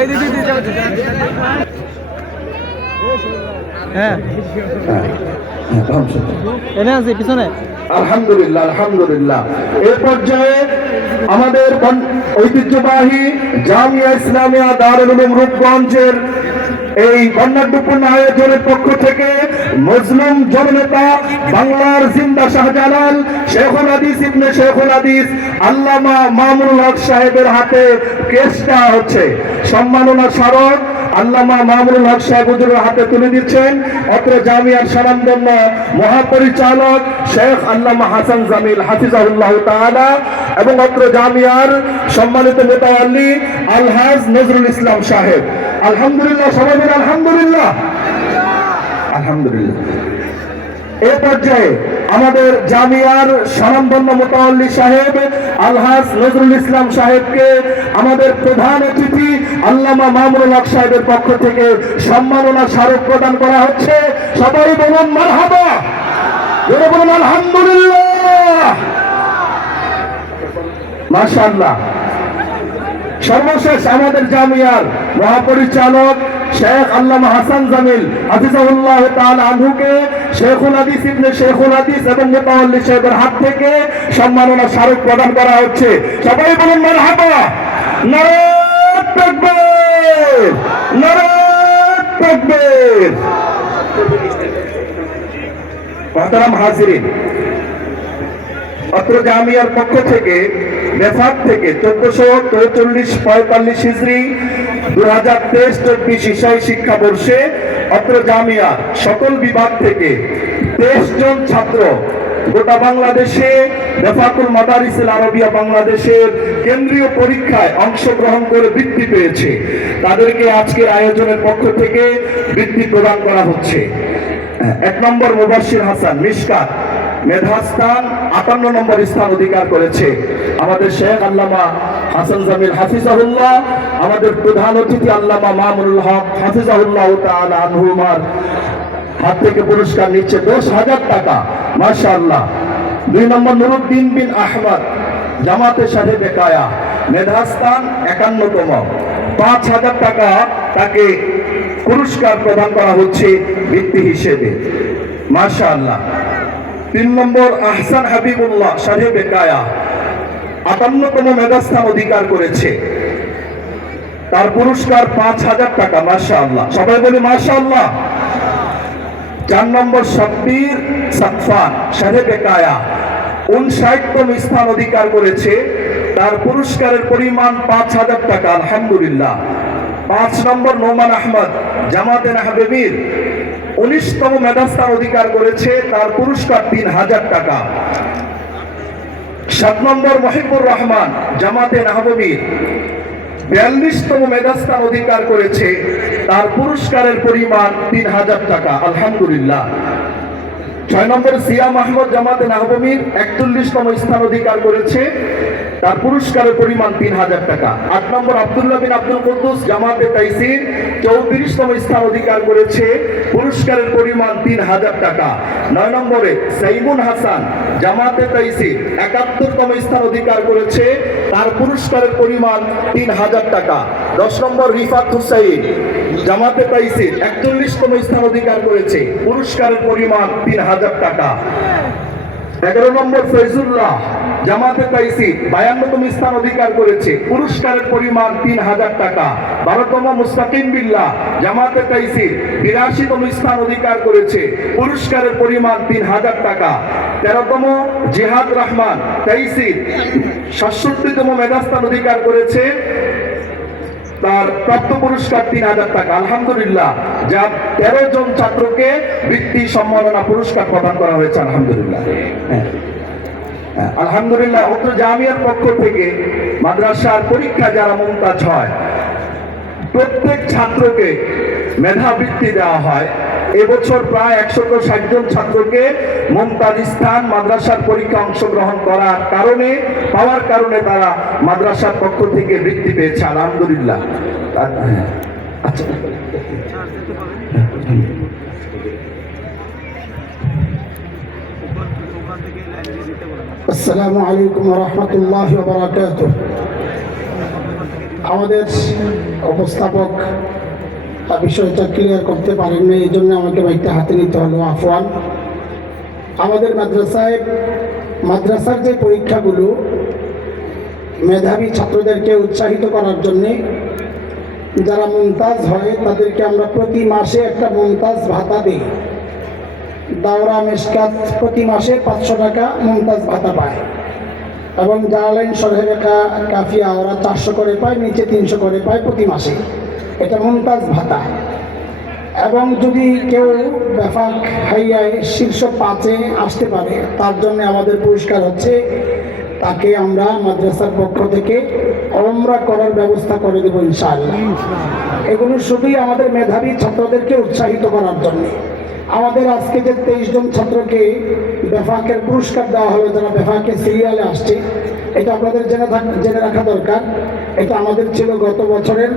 এই দিদি দিদি যাও। হ্যাঁ। ঐতিহ্যবাহী রূপগঞ্জের এই আয়োজনের পক্ষ থেকে মুসলিম জননেতা বাংলার জিন্দা শাহজালাল, শেখুল হাদিস ইবনে শেখুল আল্লামা মামুনুল হক সাহেবের হাতে কেসটা হচ্ছে। সম্মাননা স্মারক আল্লামা মামুনুল হক সাহেব হাতে তুলে দিচ্ছেন। অত্র জামিয়ার স্বনামধন্য মহাপরিচালক শেখ আল্লামা হাসান জামিল হাফিজাহুল্লাহ তাআলা এবং অত্র জামিয়ার সম্মানিত নেতা মোতাল্লি আলহাজ নজরুল ইসলাম সাহেব। আলহামদুলিল্লাহ, সবাই আলহামদুলিল্লাহ। আলহামদুলিল্লাহ। এ পর্যায়ে আমাদের জামিয়ার স্বনামধন্য মোতাল্লি সাহেব নজরুল ইসলাম সাহেবকে আমাদের প্রধান অতিথি আল্লামা হক সাহেবের পক্ষ থেকে সম্মাননা স্মারক প্রদান করা হচ্ছে। সবাই বলুন, মারহাবা। বলুন, আলহামদুলিল্লাহ। সর্বশেষ আমাদের জামিয়ার মহাপরিচালক শেখ আল্লামা হাসান জামিল, হাফিজাহুল্লাহ শেখুল হাদিস ইবনে শেখুল হাদিস এবং মুতাওয়াল্লি সাহেবের হাত থেকে সম্মাননা স্মারক প্রদান করা হচ্ছে। সবাই বলুন তাকবীর। মহতারাম হাজিরিন, অত্র জামিয়ার পক্ষ থেকে নেফাত থেকে চোদ্দশো চৌচল্লিশ পঁয়তাল্লিশ হিজড়ি দু হাজার তেইশ চব্বিশ ইসাই শিক্ষাবর্ষে অত্র জামিয়া সকল বিভাগ থেকে তেইশ জন ছাত্র গোটা বাংলাদেশে নেফাকুল মাদারিসুল আরবিয়া বাংলাদেশের কেন্দ্রীয় পরীক্ষায় অংশগ্রহণ করে বৃত্তি পেয়েছে। তাদেরকে আজকের আয়োজনের পক্ষ থেকে বৃত্তি প্রদান করা হচ্ছে। এক নম্বর মুবাশির হাসান, মিশকাত, মেধাস্থান, আটান্ন নম্বর স্থান অধিকার করেছে। আমাদের শেখ আল্লামা হাসান জামিল হাফিজাহুল্লাহ, আমাদের প্রধান অতিথি আল্লামা মামুনুল হক হাফিজাহুল্লাহ তাআলা আনহুমার হাত থেকে পুরস্কার নিচ্ছে দশ হাজার টাকা, মাশাআল্লাহ। দুই নম্বর নুরুদ্দিন বিন আহমদ, জামাতের সাথে বেকায়া, মেধাস্থান একান্নতম। পাঁচ হাজার টাকা তাকে পুরস্কার প্রদান করা হচ্ছে বৃত্তি হিসেবে, মাশাআল্লাহ। তিন নম্বর আহসান হাবিবুল্লাহ সাহেব বেকায়া আটান্নতম মেধাস্থান অধিকার করেছে। তার পুরস্কার পাঁচ হাজার টাকা মাসা আল্লাহ সবাই বলি মাসা আল্লাহ চার নম্বর সাকফান সাহেব বেকায়া। উনষাটতম স্থান অধিকার করেছে। তার পুরস্কারের পরিমাণ পাঁচ হাজার টাকা, আলহামদুলিল্লাহ। পাঁচ নম্বর নোমান আহমদ জামাতে নাহবেবীর উনিশতম অধিকার করেছে। তার পুরস্কার তিন হাজার টাকা। সাত নম্বর মহিবুর রহমান, জামাতে নাহবীর বিয়াল্লিশতম মেধাস্থান অধিকার করেছে। তার পুরস্কারের পরিমাণ তিন হাজার টাকা, আলহামদুলিল্লাহ। ছয় নম্বর সিয়াম আহমদ জামাতে নাহবমির একচল্লিশতম স্থান অধিকার করেছে। তার পুরস্কারের পরিমাণ তিন হাজার টাকা। আট নম্বর আব্দুল্লাহ বিন আব্দুল কুদ্দুস জামাতে তাইসির চৌত্রিশতম স্থান অধিকার করেছে। পুরস্কারের পরিমাণ তিন হাজার টাকা। নয় নম্বরে সাইমুন হাসান জামাতে তাইসির একাত্তরতম স্থান অধিকার করেছে। তার পুরস্কারের পরিমাণ তিন হাজার টাকা। দশ নম্বর রিফাত হুসাইন জামাতে তাইসির একচল্লিশতম স্থান অধিকার করেছে। পুরস্কারের পরিমাণ তিন হাজার টাকা। এগারো নম্বর ফৈজুল্লাহ, জামাতে তাইসি বায়ান্নতম স্থান অধিকার করেছে। পুরস্কারের পরিমাণ তিন হাজার টাকা। বারোতম মুস্তাকিম বিল্লাহ, জামাতে তাইসি বিরাশিতম স্থান অধিকার করেছে। পুরস্কারের পরিমাণ তিন হাজার টাকা। তেরোতম জিহাদ রহমান তাইসির সাতষট্টিতম মেধাস্থান অধিকার করেছে। তার প্রাপ্ত পুরস্কার তিন হাজার টাকা। আলহামদুলিল্লাহ যা তেরো জন ছাত্রকে বৃত্তি সম্মাননা পুরস্কার প্রদান করা হয়েছে আলহামদুলিল্লাহ। হ্যাঁ। হ্যাঁ, আলহামদুলিল্লাহ অত্র জামিয়ার পক্ষ থেকে মাদ্রাসার পরীক্ষা যারা মমতাজ হয় প্রত্যেক ছাত্রকে মেধাবৃত্তি দেওয়া হয়। এবছর প্রায় একশত ষাট জন ছাত্রকে মমতাজ স্থান মাদ্রাসার পরীক্ষা অংশগ্রহণ করার কারণে, পাওয়ার কারণে তারা মাদ্রাসার পক্ষ থেকে বৃত্তি পেয়েছে, আলহামদুলিল্লাহ। আচ্ছা। আসসালামু আলাইকুম রহমতুল্লাহ আমাদের উপস্থাপক বিষয়টা ক্লিয়ার করতে পারেননি, এই জন্য আমাকে বাইকটা হাতে নিতে হলো, আফওয়ান। আমাদের মাদ্রাসায়, মাদ্রাসার যে পরীক্ষাগুলো, মেধাবী ছাত্রদেরকে উৎসাহিত করার জন্যে যারা মুমতাজ হয়, তাদেরকে আমরা প্রতি মাসে একটা মুমতাজ ভাতা দিই। দাওরা, মেশকাত, প্রতি মাসে পাঁচশো টাকা মুমতাজ ভাতা পায়। এবং জালালাইন সরহেরেখা কাফিয়া, ওরা চারশো করে পায়, নিচে তিনশো করে পায় প্রতি মাসে। এটা মুমতাজ ভাতা। এবং যদি কেউ ব্যাপাক হাইয়ায় শীর্ষ পাঁচে আসতে পারে, তার জন্য আমাদের পুরস্কার হচ্ছে তাকে আমরা মাদ্রাসার পক্ষ থেকে অমরা করার ব্যবস্থা করে দেবো ইনশাআল্লাহ। এগুলো শুধুই আমাদের মেধাবী ছাত্রদেরকে উৎসাহিত করার জন্য। আমাদের আজকে যে তেইশ জন ছাত্রকে বেফাকের পুরস্কার দেওয়া হলো, যারা বেফাকে সিরিয়ালে আসছে, এটা আপনাদের জেনে থাক, জেনে রাখা দরকার। এটা আমাদের ছিল গত বছরের